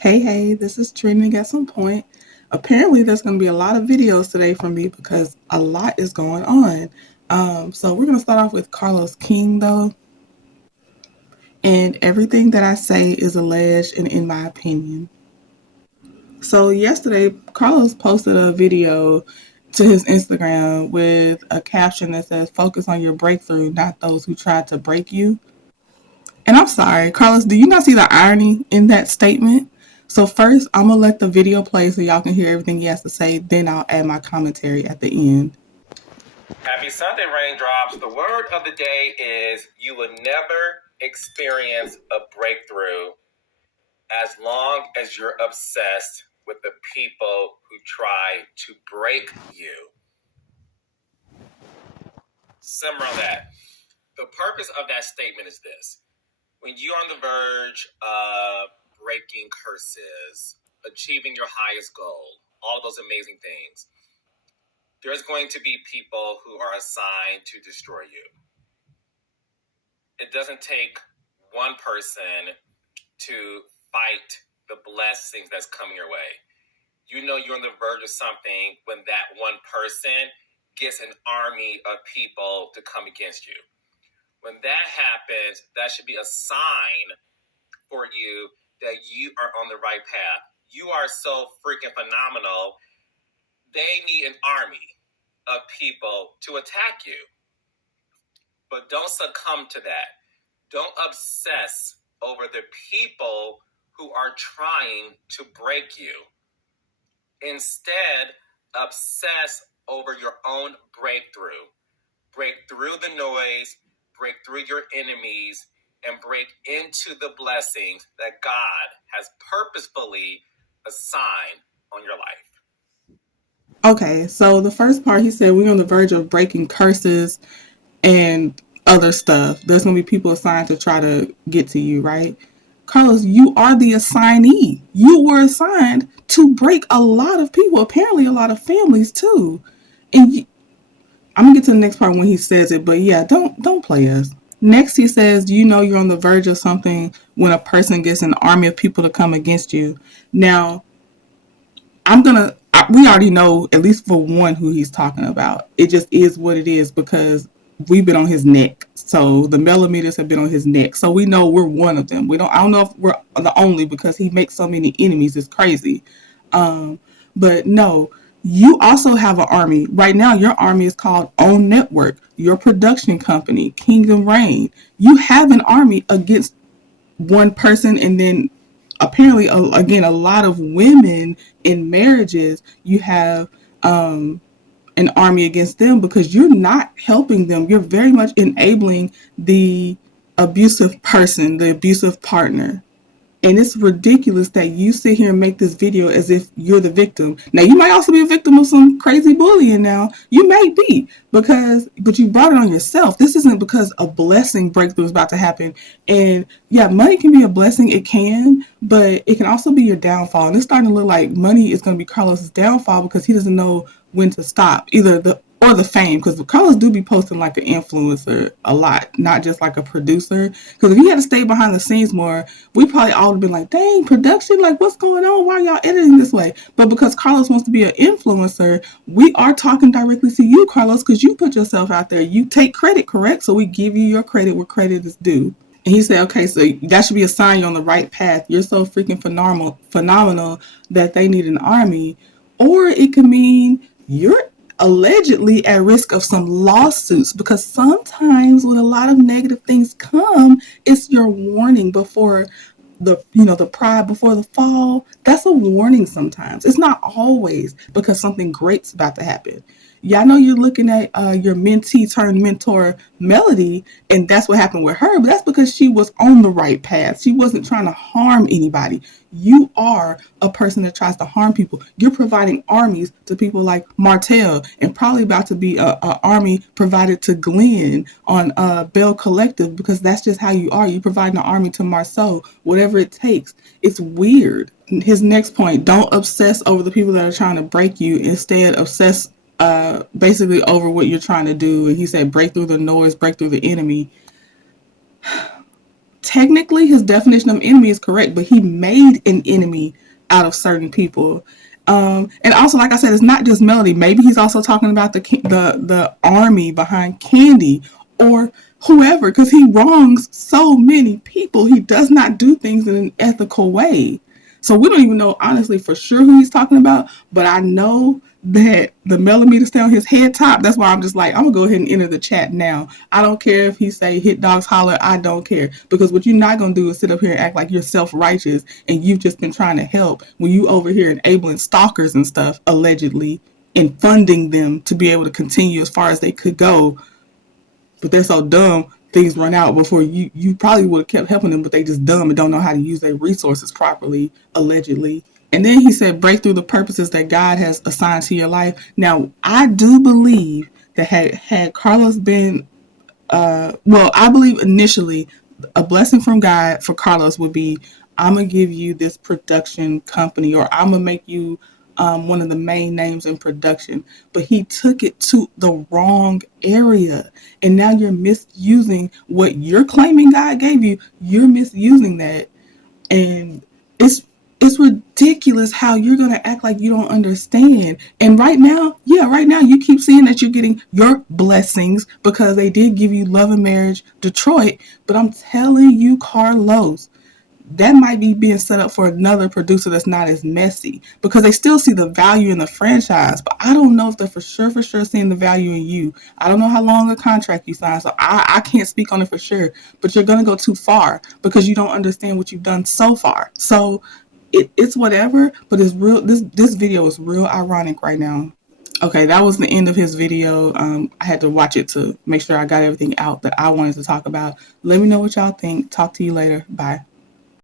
Hey, this is Trending at some point. Apparently, there's going to be a lot of videos today from me because a lot is going on. So, we're going to start off with Carlos King, though. And everything that I say is alleged and in my opinion. So, yesterday, Carlos posted a video to his Instagram with a caption that says, "Focus on your breakthrough, not those who tried to break you." And I'm sorry, Carlos, do you not see the irony in that statement? So first, I'm gonna let the video play so y'all can hear everything he has to say. Then I'll add my commentary at the end. Happy Sunday, Raindrops. The word of the day is you will never experience a breakthrough as long as you're obsessed with the people who try to break you. Simmer on that. The purpose of that statement is this. When you're on the verge of breaking curses, achieving your highest goal, all of those amazing things, there's going to be people who are assigned to destroy you. It doesn't take one person to fight the blessings that's coming your way. You know you're on the verge of something when that one person gets an army of people to come against you. When that happens, that should be a sign for you that you are on the right path. You are so freaking phenomenal. They need an army of people to attack you. But don't succumb to that. Don't obsess over the people who are trying to break you. Instead, obsess over your own breakthrough. Break through the noise, break through your enemies, and break into the blessings that God has purposefully assigned on your life. Okay, so the first part he said we're on the verge of breaking curses and other stuff. There's gonna be people assigned to try to get to you, right? Carlos, you are the assignee. You were assigned to break a lot of people, apparently a lot of families too. And I'm gonna get to the next part when he says it, but yeah, don't play us. Next, he says, you know you're on the verge of something when a person gets an army of people to come against you. Now, we already know, at least for one, who he's talking about. It just is what it is because we've been on his neck. So the millimeters have been on his neck. So we know we're one of them. I don't know if we're the only because he makes so many enemies. It's crazy. But no, you also have an army. Right now, your army is called Own Network, your production company, Kingdom Reign. You have an army against one person, and then apparently, again, a lot of women in marriages, you have an army against them because you're not helping them. You're very much enabling the abusive person, the abusive partner. And it's ridiculous that you sit here and make this video as if you're the victim. Now, you might also be a victim of some crazy bullying now. You may be, but you brought it on yourself. This isn't because a blessing breakthrough is about to happen. And yeah, money can be a blessing. It can, but it can also be your downfall. And it's starting to look like money is going to be Carlos's downfall because he doesn't know when to stop. Either the fame, because Carlos do be posting like an influencer a lot, not just like a producer. Because if he had to stay behind the scenes more, we probably all would have been like, dang, production, like what's going on? Why are y'all editing this way? But because Carlos wants to be an influencer, we are talking directly to you, Carlos, because you put yourself out there. You take credit, correct? So we give you your credit where credit is due. And he said, okay, so that should be a sign you're on the right path. You're so freaking phenomenal that they need an army. Or it could mean you're allegedly at risk of some lawsuits because sometimes when a lot of negative things come, it's your warning before the pride before the fall. That's a warning sometimes. It's not always because something great's about to happen. Yeah, I know you're looking at your mentee turned mentor, Melody, and that's what happened with her, but that's because she was on the right path. She wasn't trying to harm anybody. You are a person that tries to harm people. You're providing armies to people like Martell, and probably about to be a army provided to Glenn on Bell Collective because that's just how you are. You provide an army to Marceau, whatever it takes. It's weird. His next point: don't obsess over the people that are trying to break you. Instead, obsess basically over what you're trying to do. And he said, break through the noise, break through the enemy. technically his definition of enemy is correct, but he made an enemy out of certain people. And also, like I said, it's not just Melody. Maybe he's also talking about the army behind Candy or whoever, because he wrongs so many people. He does not do things in an ethical way. So we don't even know honestly for sure who he's talking about, but I know that the millimeter stay on his head top. That's why I'm just like, I'm gonna go ahead and enter the chat now. I don't care if he say hit dogs holler. I don't care, because what you're not gonna do is sit up here and act like you're self righteous and you've just been trying to help when you over here enabling stalkers and stuff allegedly and funding them to be able to continue as far as they could go. But they're so dumb, things run out before you probably would have kept helping them, but they just dumb and don't know how to use their resources properly, allegedly. And then he said, break through the purposes that God has assigned to your life. Now, I do believe that had Carlos been, well, I believe initially a blessing from God for Carlos would be, I'm going to give you this production company, or I'm going to make you one of the main names in production. But he took it to the wrong area. And now you're misusing what you're claiming God gave you. You're misusing that. And it's it's ridiculous how you're gonna act like you don't understand. And right now, yeah, right now you keep seeing that you're getting your blessings because they did give you Love and Marriage Detroit. But I'm telling you, Carlos, that might be being set up for another producer that's not as messy, because they still see the value in the franchise. But I don't know if they're for sure seeing the value in you. I don't know how long a contract you signed, so I can't speak on it for sure. But you're gonna go too far because you don't understand what you've done so far. So it's whatever, but it's real. This video is real ironic right now. Okay, that was the end of his video. I had to watch it to make sure I got everything out that I wanted to talk about. Let me know what y'all think. Talk to you later. Bye.